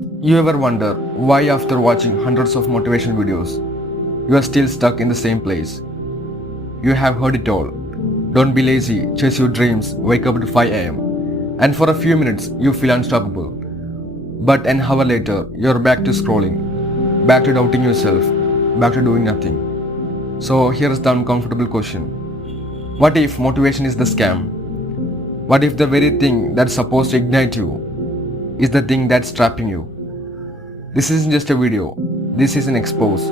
You ever wonder why after watching hundreds of motivational videos, you are still stuck in the same place? You have heard it all. Don't be lazy, chase your dreams, wake up at 5 am. And for a few minutes, you feel unstoppable. But an hour later, you're back to scrolling, back to doubting yourself, back to doing nothing. So here's the uncomfortable question. What if motivation is the scam? What if the very thing that's supposed to ignite you is the thing that's trapping you? This isn't just a video, this is an expose.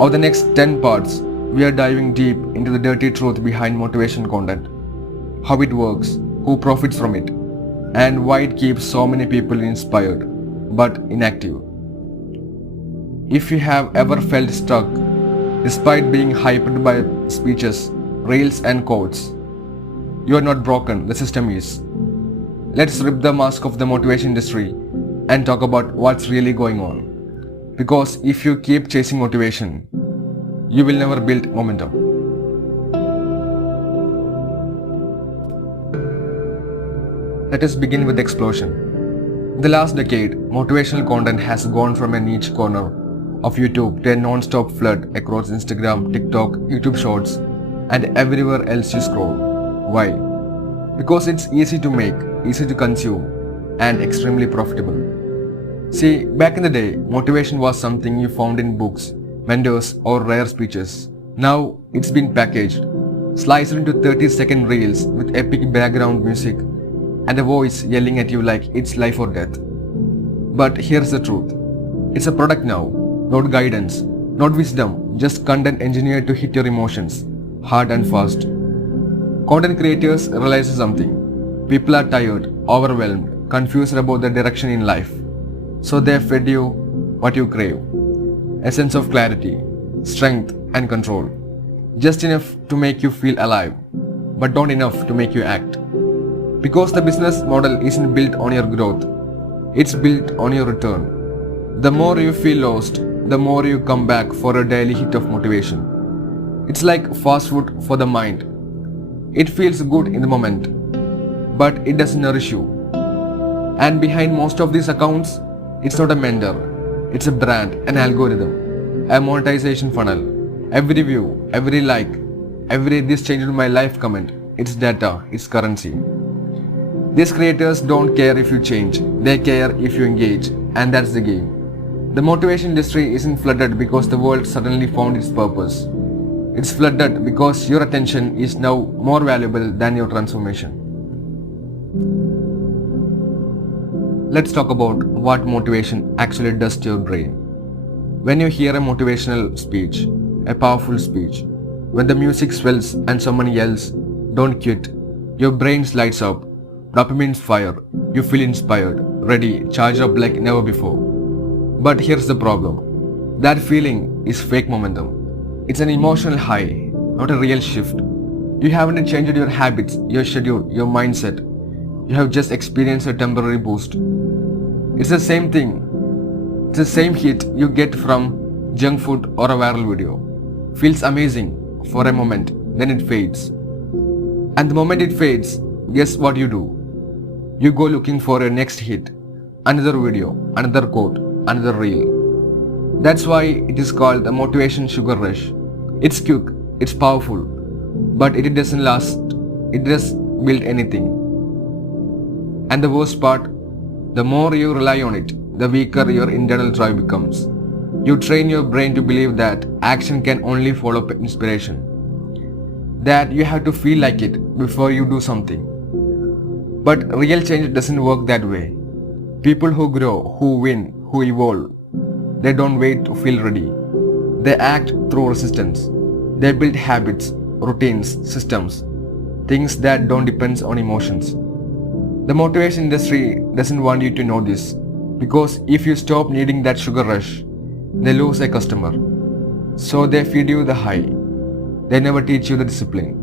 Over the next 10 parts, we are diving deep into the dirty truth behind motivation content, how it works, who profits from it, and why it keeps so many people inspired but inactive. If you have ever felt stuck, despite being hyped by speeches, reels and quotes, you are not broken, the system is. Let's rip the mask of the motivation industry and talk about what's really going on. Because if you keep chasing motivation, you will never build momentum. Let us begin with the explosion. In the last decade, motivational content has gone from a niche corner of YouTube to a non-stop flood across Instagram, TikTok, YouTube Shorts, and everywhere else you scroll. Why? Because it's easy to make, easy to consume, and extremely profitable. See, back in the day, motivation was something you found in books, mentors, or rare speeches. Now, it's been packaged, sliced into 30-second reels with epic background music and a voice yelling at you like it's life or death. But here's the truth. It's a product now, not guidance, not wisdom, just content engineered to hit your emotions, hard and fast. Content creators realize something. People are tired, overwhelmed, confused about the direction in life. So they fed you what you crave. A sense of clarity, strength and control. Just enough to make you feel alive, but not enough to make you act. Because the business model isn't built on your growth, it's built on your return. The more you feel lost, the more you come back for a daily hit of motivation. It's like fast food for the mind. It feels good in the moment, but it doesn't nourish you. And behind most of these accounts, it's not a mentor, it's a brand, an algorithm, a monetization funnel. Every view, every like, every "this changed my life" comment, it's data, it's currency. These creators don't care if you change, they care if you engage, and that's the game. The motivation industry isn't flooded because the world suddenly found its purpose. It's flooded because your attention is now more valuable than your transformation. Let's talk about what motivation actually does to your brain. When you hear a motivational speech, a powerful speech, when the music swells and someone yells, "Don't quit," your brain lights up, dopamine fire, you feel inspired, ready, charged up like never before. But here's the problem. That feeling is fake momentum. It's an emotional high, not a real shift. You haven't changed your habits, your schedule, your mindset. You have just experienced a temporary boost. It's the same thing. It's the same hit you get from junk food or a viral video. Feels amazing for a moment, then it fades. And the moment it fades, guess what you do? You go looking for a next hit, another video, another quote, another reel. That's why it is called the motivation sugar rush. It's quick, it's powerful, but it doesn't last. It doesn't build anything. And the worst part, the more you rely on it, the weaker your internal drive becomes. You train your brain to believe that action can only follow inspiration, that you have to feel like it before you do something. But real change doesn't work that way. People who grow, who win, who evolve, they don't wait to feel ready. They act through resistance. They build habits, routines, systems, things that don't depend on emotions. The motivation industry doesn't want you to know this, because if you stop needing that sugar rush, they lose a customer. So they feed you the high. They never teach you the discipline.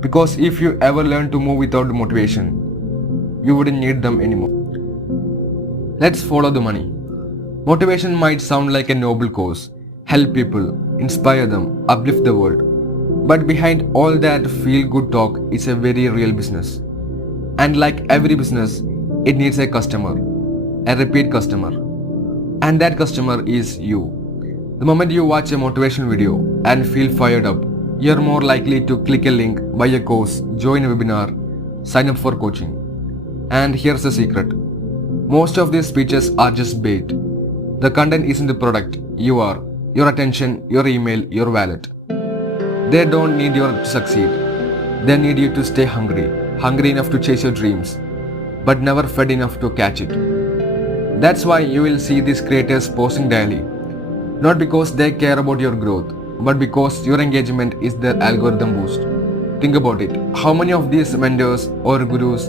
Because if you ever learn to move without motivation, you wouldn't need them anymore. Let's follow the money. Motivation might sound like a noble cause, help people, inspire them, uplift the world. But behind all that feel-good talk is a very real business. And like every business, it needs a customer, a repeat customer, And that customer is you. The moment you watch a motivational video and feel fired up, you're more likely to click a link, buy a course, join a webinar, sign up for coaching. And here's the secret. Most of these speeches are just bait. The content isn't the product, you are. Your attention, your email, your wallet. They don't need you to succeed. They need you to stay hungry. Hungry enough to chase your dreams, but never fed enough to catch it. That's why you will see these creators posting daily. Not because they care about your growth, but because your engagement is their algorithm boost. Think about it. How many of these mentors or gurus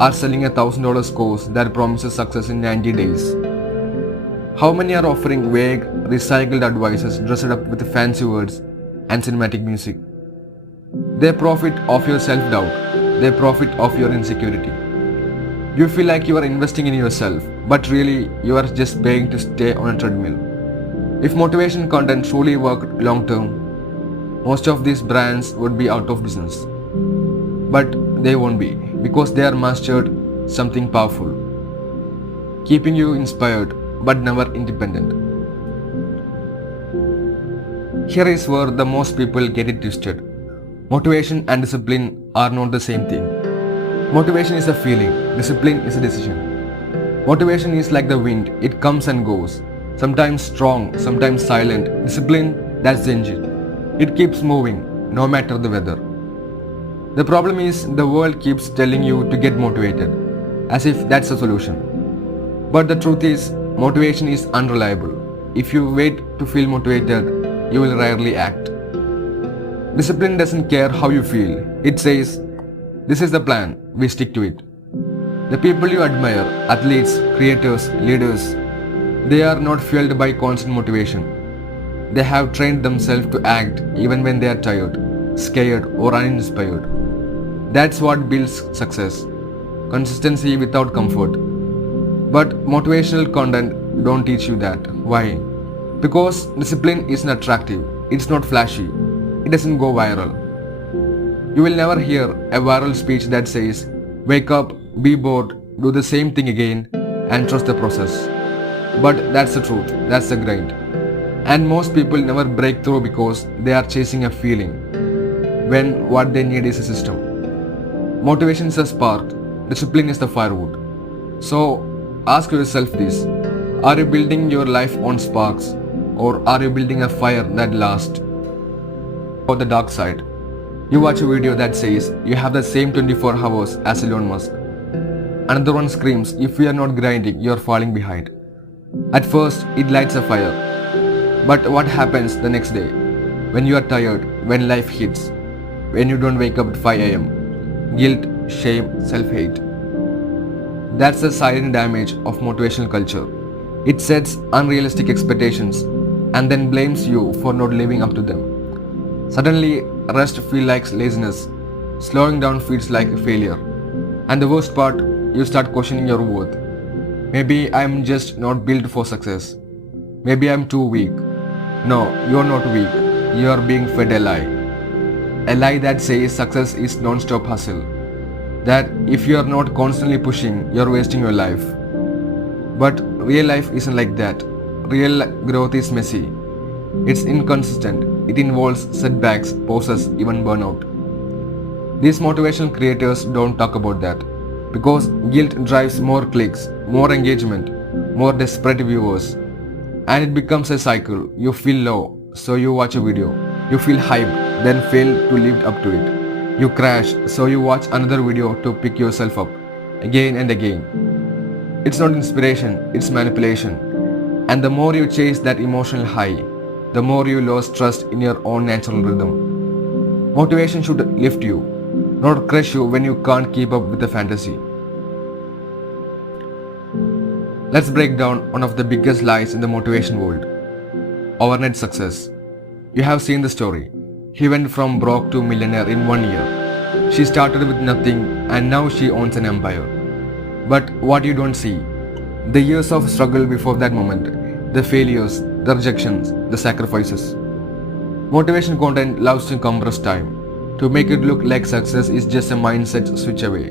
are selling $1,000 course that promises success in 90 days? How many are offering vague, recycled advices dressed up with fancy words and cinematic music? They profit off your self-doubt. They profit off your insecurity. You feel like you are investing in yourself, but really you are just paying to stay on a treadmill. If motivation content truly worked long-term, most of these brands would be out of business. But they won't be, because they are mastered something powerful, keeping you inspired but never independent. Here is where the most people get it twisted. Motivation and discipline are not the same thing. Motivation is a feeling, discipline is a decision. Motivation is like the wind, it comes and goes. Sometimes strong, sometimes silent. Discipline, that's the engine. It keeps moving, no matter the weather. The problem is the world keeps telling you to get motivated, as if that's the solution. But the truth is, motivation is unreliable. If you wait to feel motivated, you will rarely act. Discipline doesn't care how you feel. It says, this is the plan, we stick to it. The people you admire, athletes, creators, leaders, they are not fueled by constant motivation. They have trained themselves to act even when they are tired, scared, or uninspired. That's what builds success. Consistency without comfort. But motivational content don't teach you that. Why? Because discipline isn't attractive. It's not flashy. It doesn't go viral. You will never hear a viral speech that says, wake up, be bored, do the same thing again, and trust the process. But that's the truth, that's the grind. And most people never break through because they are chasing a feeling, when what they need is a system. Motivation is a spark, discipline is the firewood. So ask yourself this, are you building your life on sparks, or are you building a fire that lasts? Or the dark side. You watch a video that says you have the same 24 hours as Elon Musk. Another one screams, if you are not grinding, you are falling behind. At first, it lights a fire. But what happens the next day? When you are tired, when life hits, when you don't wake up at 5 am? Guilt, shame, self-hate. That's the silent damage of motivational culture. It sets unrealistic expectations and then blames you for not living up to them. Suddenly, rest feels like laziness. Slowing down feels like a failure. And the worst part, you start questioning your worth. Maybe I'm just not built for success. Maybe I'm too weak. No, you're not weak. You are being fed a lie. A lie that says success is non-stop hustle. That if you are not constantly pushing, you're wasting your life. But real life isn't like that. Real growth is messy. It's inconsistent. It involves setbacks, pauses, even burnout. These motivational creators don't talk about that. Because guilt drives more clicks, more engagement, more desperate viewers. And it becomes a cycle. You feel low, so you watch a video. You feel hyped, then fail to live up to it. You crash, so you watch another video to pick yourself up, again and again. It's not inspiration, it's manipulation. And the more you chase that emotional high, the more you lose trust in your own natural rhythm. Motivation should lift you, not crush you when you can't keep up with the fantasy. Let's break down one of the biggest lies in the motivation world. Overnight success. You have seen the story. He went from broke to millionaire in 1 year. She started with nothing and now she owns an empire. But what you don't see, the years of struggle before that moment, the failures, the rejections, the sacrifices. Motivation content loves to compress time, to make it look like success is just a mindset switch away.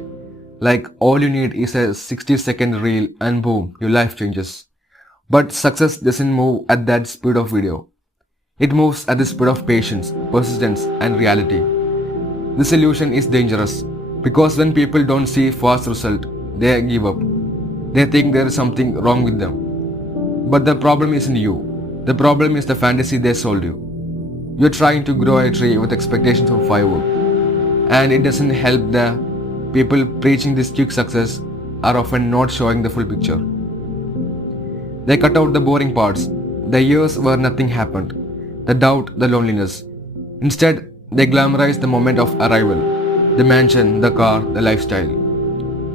Like all you need is a 60-second reel and boom, your life changes. But success doesn't move at that speed of video. It moves at the speed of patience, persistence, and reality. This illusion is dangerous because when people don't see fast result, they give up. They think there is something wrong with them. But the problem isn't you. The problem is the fantasy they sold you. You're trying to grow a tree with expectations of firewood. And it doesn't help. The people preaching this quick success are often not showing the full picture. They cut out the boring parts, the years where nothing happened, the doubt, the loneliness. Instead, they glamorize the moment of arrival, the mansion, the car, the lifestyle.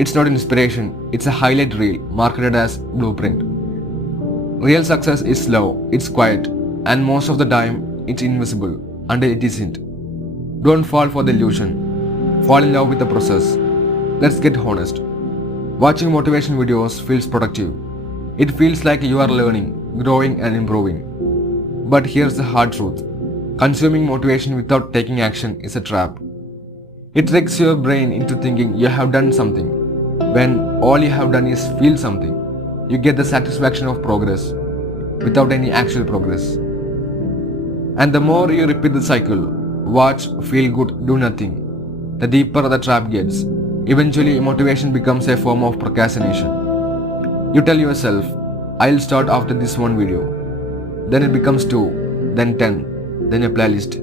It's not inspiration, it's a highlight reel marketed as blueprint. Real success is slow, it's quiet, and most of the time, it's invisible until it isn't. Don't fall for the illusion. Fall in love with the process. Let's get honest. Watching motivation videos feels productive. It feels like you are learning, growing, and improving. But here's the hard truth. Consuming motivation without taking action is a trap. It tricks your brain into thinking you have done something, when all you have done is feel something. You get the satisfaction of progress without any actual progress. And the more you repeat the cycle, watch, feel good, do nothing, the deeper the trap gets. Eventually, motivation becomes a form of procrastination. You tell yourself, I'll start after this one video. Then it becomes 2, then 10, then a playlist.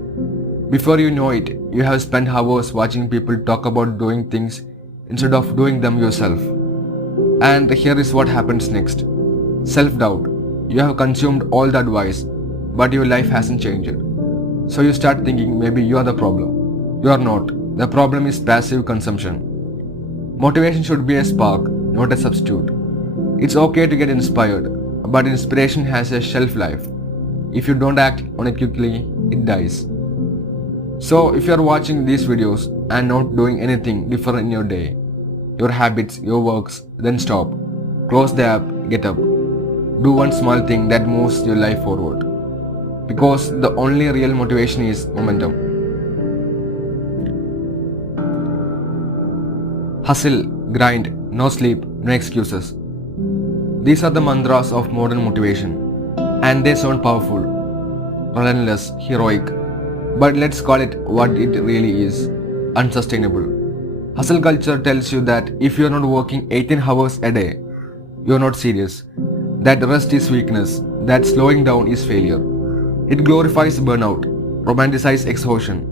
Before you know it, you have spent hours watching people talk about doing things instead of doing them yourself. And here is what happens next. Self-doubt. You have consumed all the advice, but your life hasn't changed. So you start thinking maybe you are the problem. You are not. The problem is passive consumption. Motivation should be a spark, not a substitute. It's okay to get inspired, but inspiration has a shelf life. If you don't act on it quickly, it dies. So if you are watching these videos and not doing anything different in your day, your habits, your works, then stop. Close the app, get up. Do one small thing that moves your life forward. Because the only real motivation is momentum. Hustle, grind, no sleep, no excuses. These are the mantras of modern motivation, and they sound powerful, relentless, heroic, but let's call it what it really is: unsustainable. Hustle culture tells you that if you're not working 18 hours a day, you're not serious, that rest is weakness, that slowing down is failure. It glorifies burnout, romanticizes exhaustion,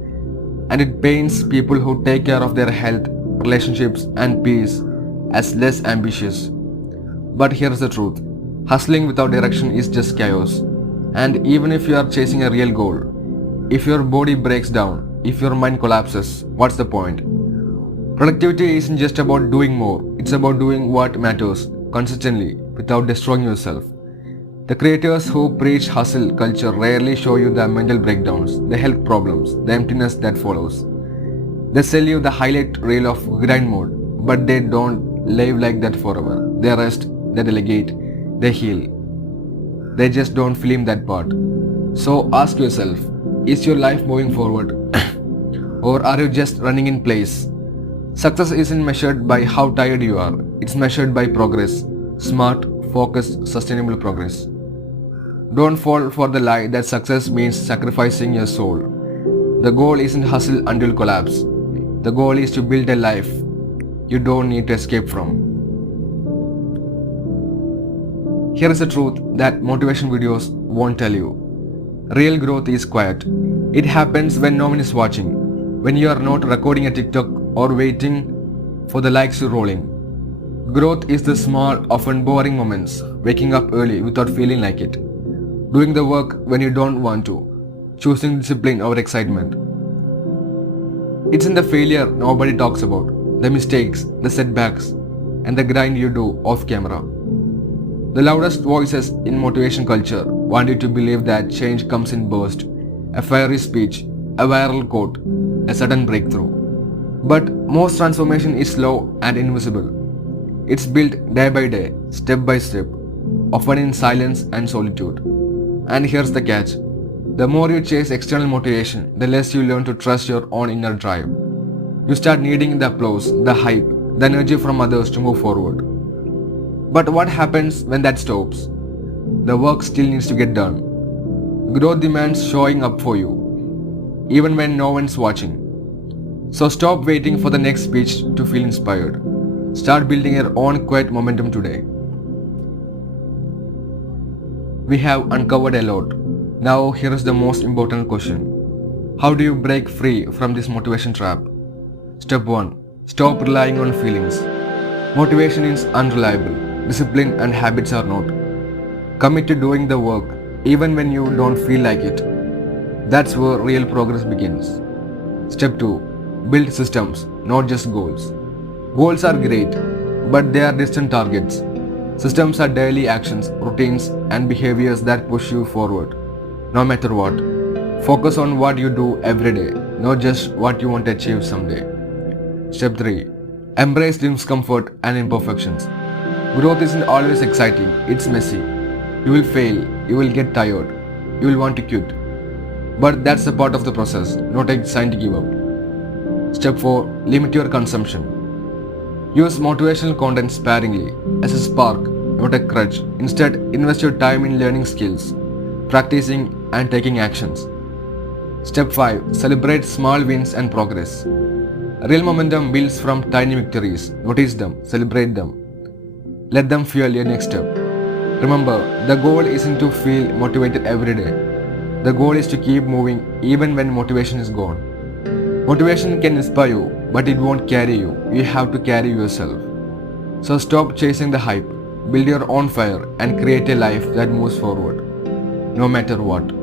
and it paints people who take care of their health, relationships, and peace as less ambitious. But here's the truth. Hustling without direction is just chaos. And even if you are chasing a real goal, if your body breaks down, if your mind collapses, what's the point? Productivity isn't just about doing more, it's about doing what matters consistently without destroying yourself. The creators who preach hustle culture rarely show you the mental breakdowns, the health problems, the emptiness that follows. They sell you the highlight reel of grind mode, but they don't live like that forever. They rest, they delegate, they heal. They just don't film that part. So ask yourself, is your life moving forward? Or are you just running in place? Success isn't measured by how tired you are. It's measured by progress. Smart, focused, sustainable progress. Don't fall for the lie that success means sacrificing your soul. The goal isn't hustle until collapse. The goal is to build a life you don't need to escape from. Here is the truth that motivation videos won't tell you. Real growth is quiet. It happens when no one is watching, when you are not recording a TikTok or waiting for the likes to rolling. Growth is the small, often boring moments, waking up early without feeling like it, doing the work when you don't want to, choosing discipline over excitement. It's in the failure nobody talks about, the mistakes, the setbacks, and the grind you do off camera. The loudest voices in motivation culture want you to believe that change comes in bursts, a fiery speech, a viral quote, a sudden breakthrough. But most transformation is slow and invisible. It's built day by day, step by step, often in silence and solitude. And here's the catch. The more you chase external motivation, the less you learn to trust your own inner drive. You start needing the applause, the hype, the energy from others to move forward. But what happens when that stops? the work still needs to get done. Growth demands showing up for you, even when no one's watching. So stop waiting for the next speech to feel inspired. Start building your own quiet momentum today. We have uncovered a lot. Now here is the most important question. How do you break free from this motivation trap? Step 1. Stop relying on feelings. Motivation is unreliable. Discipline and habits are not. Commit to doing the work even when you don't feel like it. That's where real progress begins. Step 2. Build systems, not just goals. Goals are great, but they are distant targets. Systems are daily actions, routines, and behaviors that push you forward, no matter what. Focus on what you do every day, not just what you want to achieve someday. Step 3. Embrace discomfort and imperfections. Growth isn't always exciting, it's messy. You will fail, you will get tired, you will want to quit. But that's a part of the process, not a sign to give up. Step 4. Limit your consumption. Use motivational content sparingly, as a spark, not a crutch. Instead, invest your time in learning skills, practicing, and taking actions. Step 5. Celebrate small wins and progress. Real momentum builds from tiny victories. Notice them, celebrate them. Let them fuel your next step. Remember, the goal isn't to feel motivated every day. The goal is to keep moving even when motivation is gone. Motivation can inspire you, but it won't carry you. You have to carry yourself. So stop chasing the hype, build your own fire, and create a life that moves forward, no matter what.